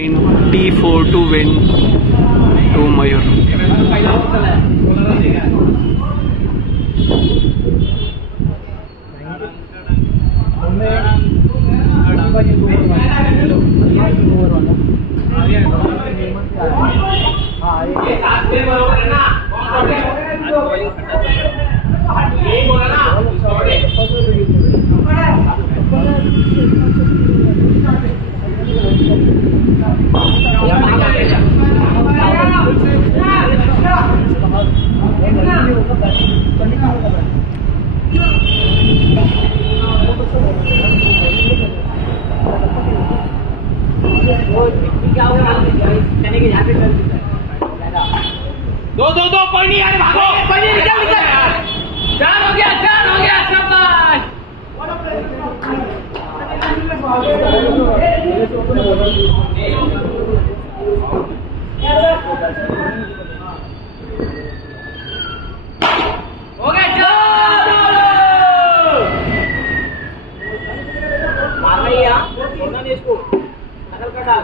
T4 to win to Mayur. दो कोई नहीं यार, भागो कोई नहीं, निकल निकल यार। चार हो गया शाबाश। हो गया, चलो मार रही है, छोड़ना नहीं इसको, नकल का डाल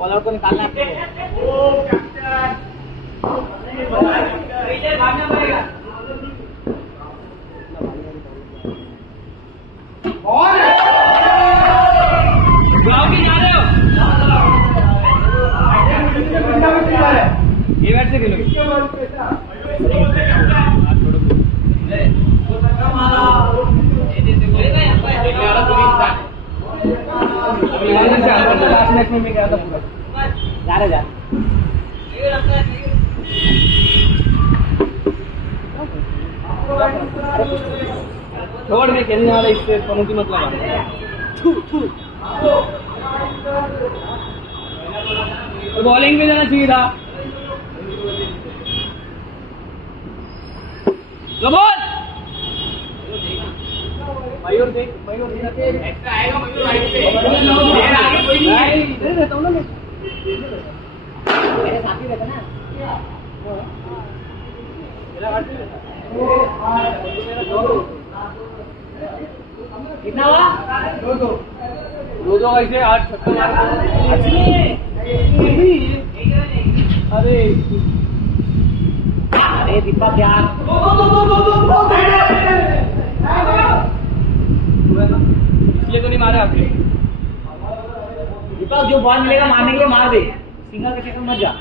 बॉलर को निकालना भागना पड़ेगा। जा रहे हो ये बैट से खेलोगे। में गया था पूरा जा रहे जा छोड़ में खेलने वाला इससे पहुंची मतलब तो बॉलिंग पे जाना चाहिए था। मयूर देख एक्स्ट्रा आएगा, मयूर आगे कोई नहीं है, इधर रहता हूँ ना मैं, मेरे साथ ही रहता ना कितना हुआ? दो ऐसे 8 छक्का अरे दीपक यार इसलिए तो नहीं मारे आपने। दीपक जो बॉल मिलेगा मारने के लिए मार दे, सिंगल के चक्कर मत जा।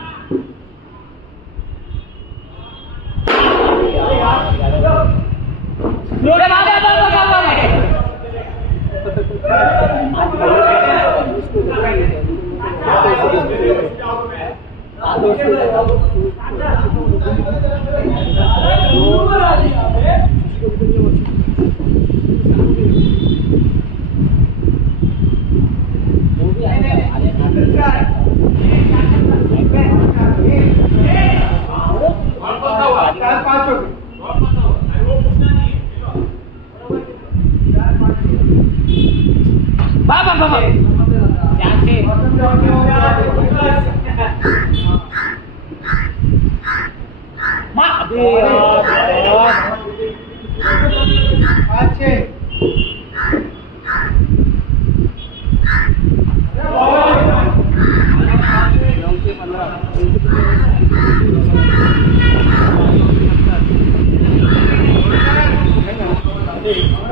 Hey.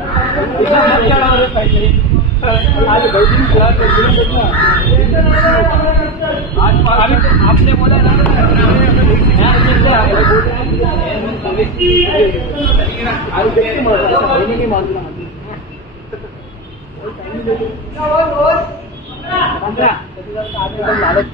आपने बोला ना एकदम लालच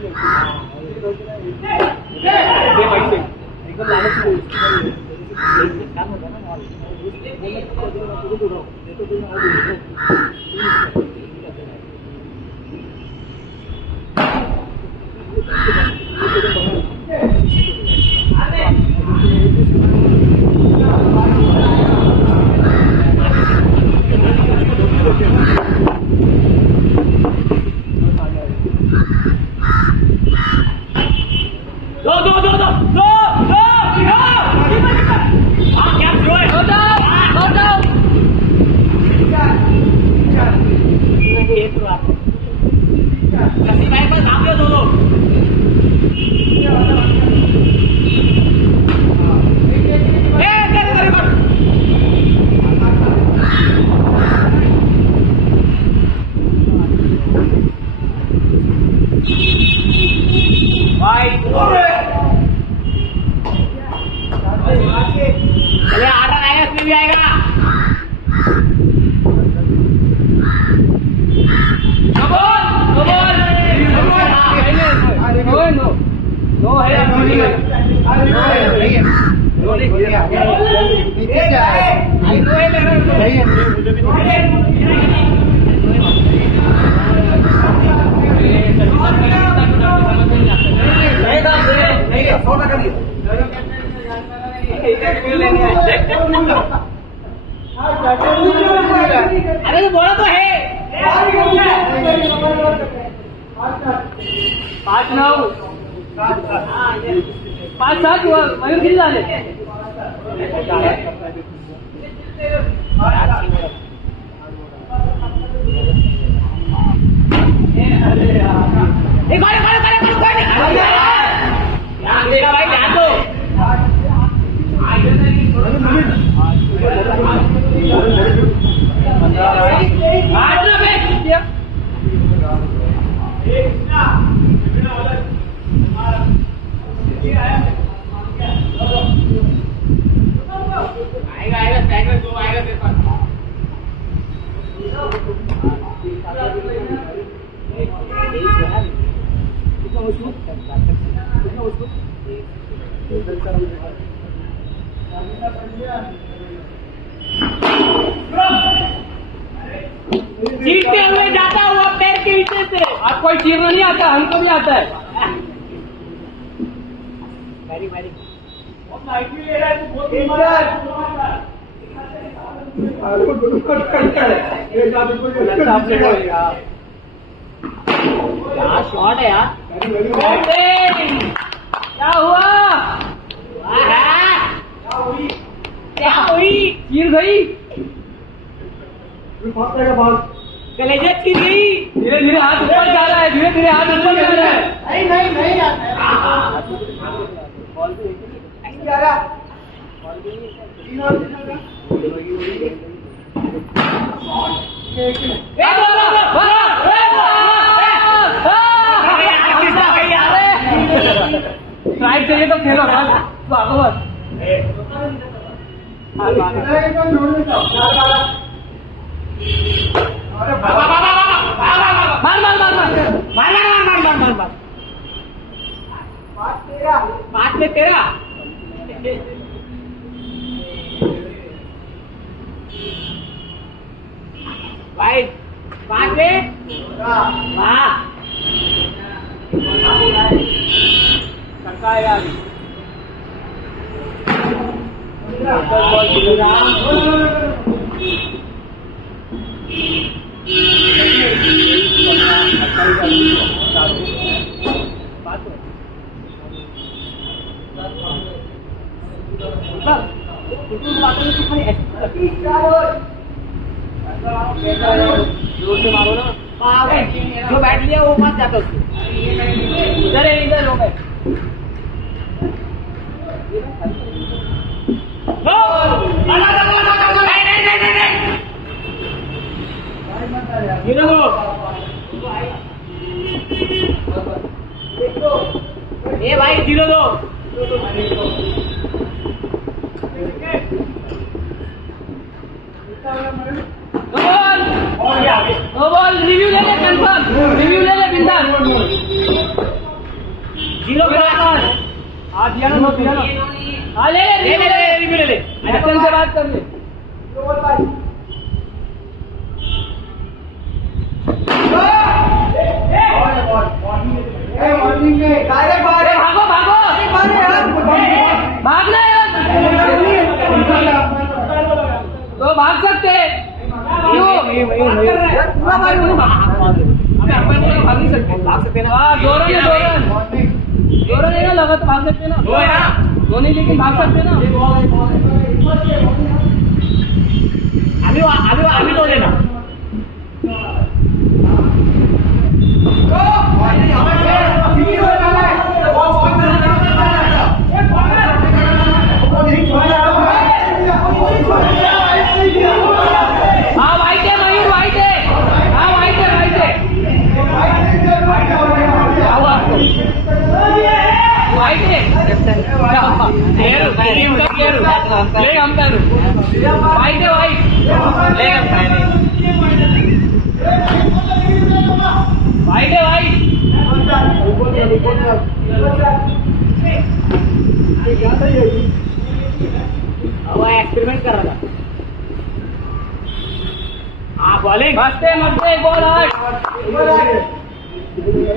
चले 8 रन आएगा, इसमें भी आएगा। नो है अरे तो बोला तो है 5-9 5-7 मयूर किती झाले भाई ध्यान दो आएगा स्ट्राइकर 2 आएगा तेरे पास चीरते हुए जाता हुआ पैर के नीचे से। आपको चीरना नहीं आता, हमको भी आता है। शॉट है यार, क्या हुआ? क्या हुई? चीर गई, कलेजा चीर गई। धीरे धीरे हाथ ऊपर जा रहा है, धीरे धीरे हाथ ऊपर जा रहा है। नहीं जा रहा। स्ट्राइक चाहिए तो खेलो भागवत। मार 5 में 13 भाई 5 में वाह सरका यार जोर से मारो ना, जो बैठ लिया वो मत जाता उसको। इधर हो गए। नहीं 0 2 ए भाई 0 2 नो बॉल रिव्यू ले ले कंफर्म रिव्यू ले ले बिंदास 0 बराबर आ दिया ना हाँ ले ले रिव्यू ले ले कैप्टन से बात कर ले भागो भागो भागना यार तो भाग सकते भाग नहीं सकते हाँ जोरन है ना लगा तो भाग सकते ना दो नहीं लेकिन भाग सकते ना अभी दो लेना हाँ वाइट है मयूर वाइट है हाँ वाइट है वाइट है ले अंपायर वाइट है वाइट ले अंपायर वाइट है वाइट वो एक्सपेरिमेंट कर रहा था हाँ बॉलिंग मस्ते मस्ते बॉल आउट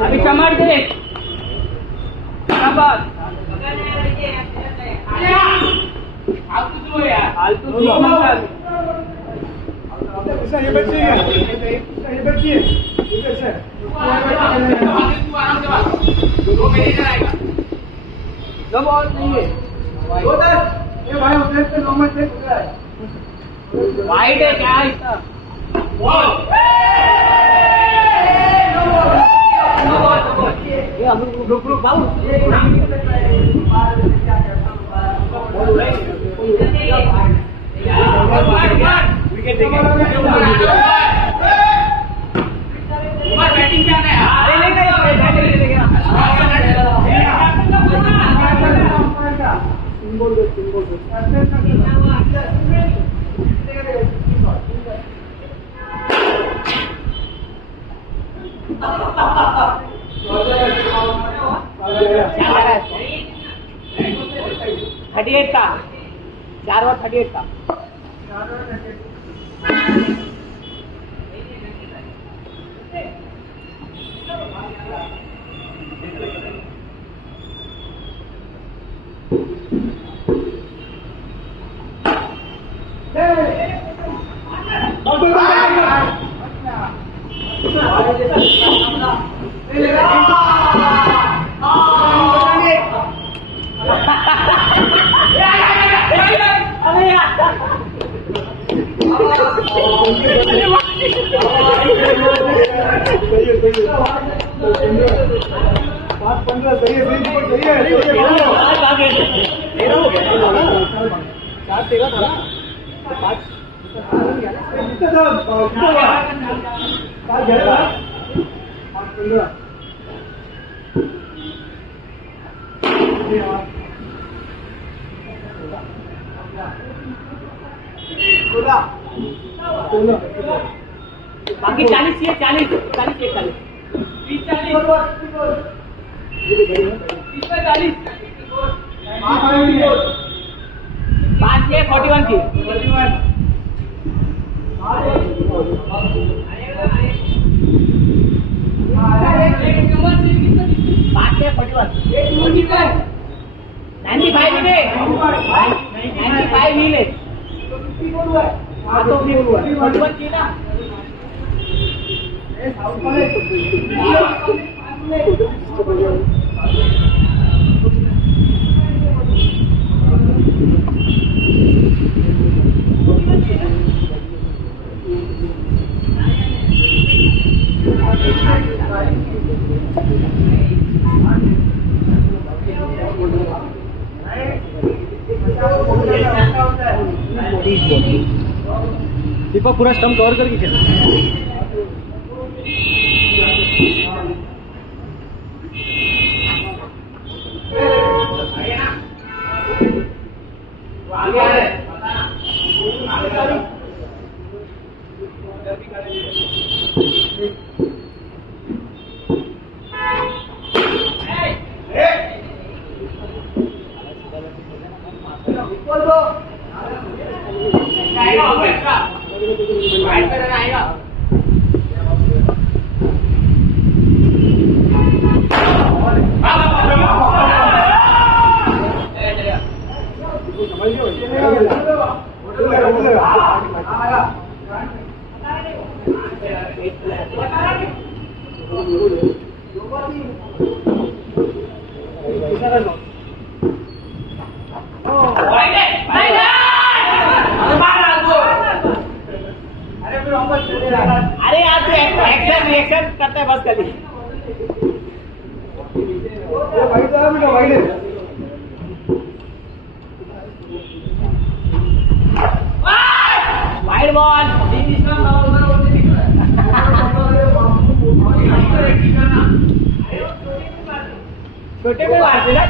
अभी चमट दे शाबाश फालतू दो बॉल नहीं है वाइट है क्या इसका बैटिंग क्या है 38 का 4 और 38 का बाकी 40 चाहिए 40 40 30 40 5 है 41 की 5 है 41 95 मिले 95 मिले हाँ तो 41 की ना दीपक पूरा स्टंप कवर करके खेला आगे आ रहे आगे अरे आप एक्शन रिएक्शन करते हैं बस कभी वाइड बॉल छोटे में मारते ना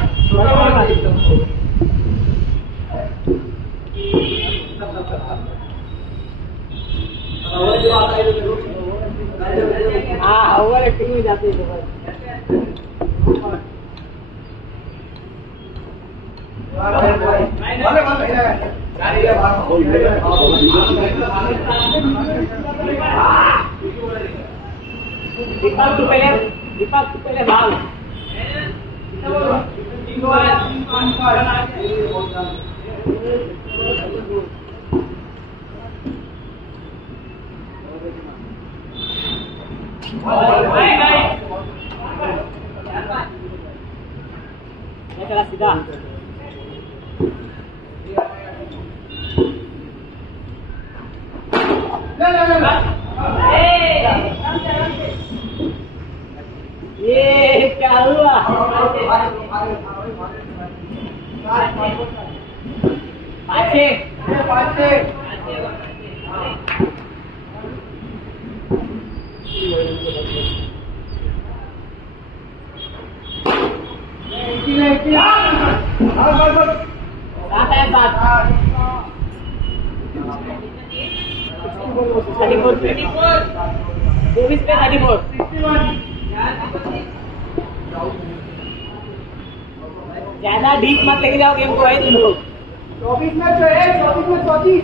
हाँ ओवर एक्टिंग में जाते हैं दीपक तू पहले भाग चला सीधा ये क्या हुआ पाछे ज्यादा डीप मत लेके जाओ गेम को है तुम लोग 24 में 34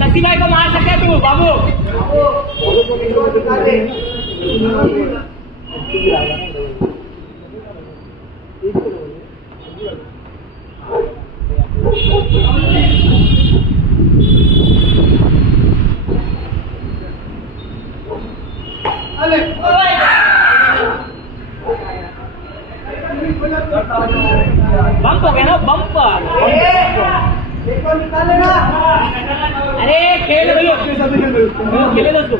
शक्ति भाई को मार सकते तू बाबू बम्प हो गया ना बम्प निकाल लेना अरे खेल खेले दोस्तों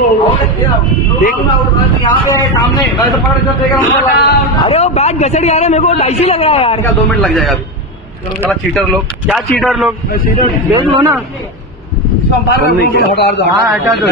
देख लो यहाँ पे सामने अरे वो बैट घसड़ आ रहा है मेरे को 2.5 लग रहा है यार। 2 मिनट लग जाएगा अभी। साला चीटर लोग। क्या चीटर लोग? देख लो ना। इसको हम बाहर हाँ, हटा दो।